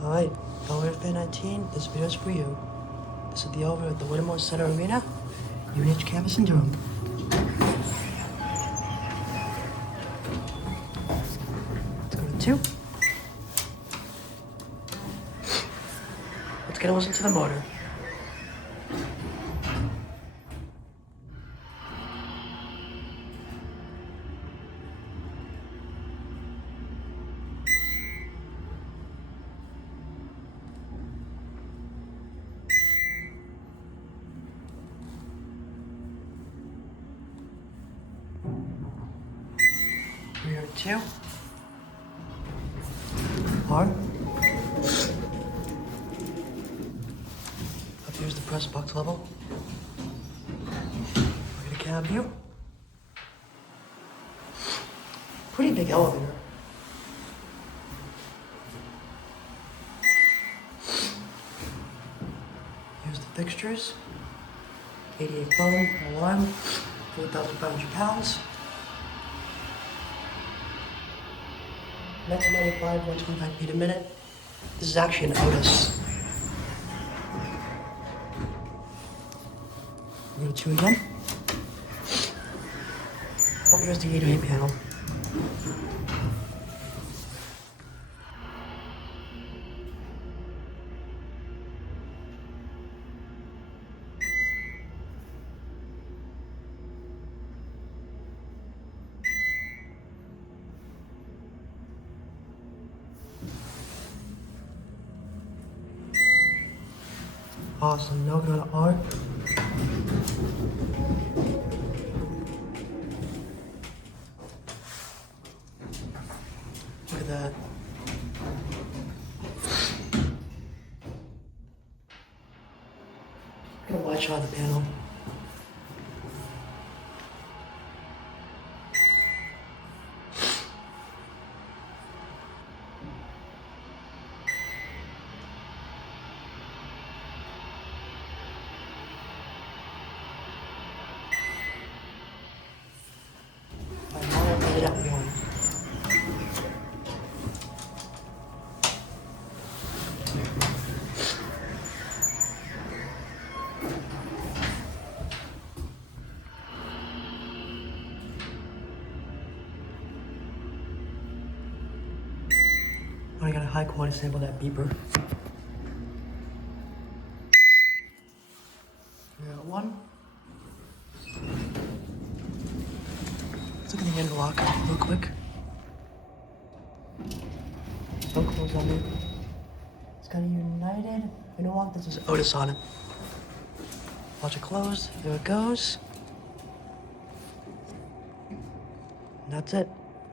Alright, Delaware Fan 19, this video is for you. This is the over at the Whittemore Center Arena, UNH campus in Durham. Let's go to 2. Let's get a listen to the motor. Rear 2. R. Up here's the press box level. Look at the cab view. Pretty big elevator. Here's the fixtures. 88 phone, alarm, 4,500 pounds. 1995, 125 feet a minute. This is actually an OTIS. Go to 2 again. Oh, here's the 88 panel. Awesome, now go to R. Look at that. Get a wide shot of the panel. At 1. I got a high quality sample of that beeper. We're at 1. Let's look at the handle lock real quick. Don't close on it. It's got a United handle lock that says OTIS on it. Watch it close. There it goes. And that's it.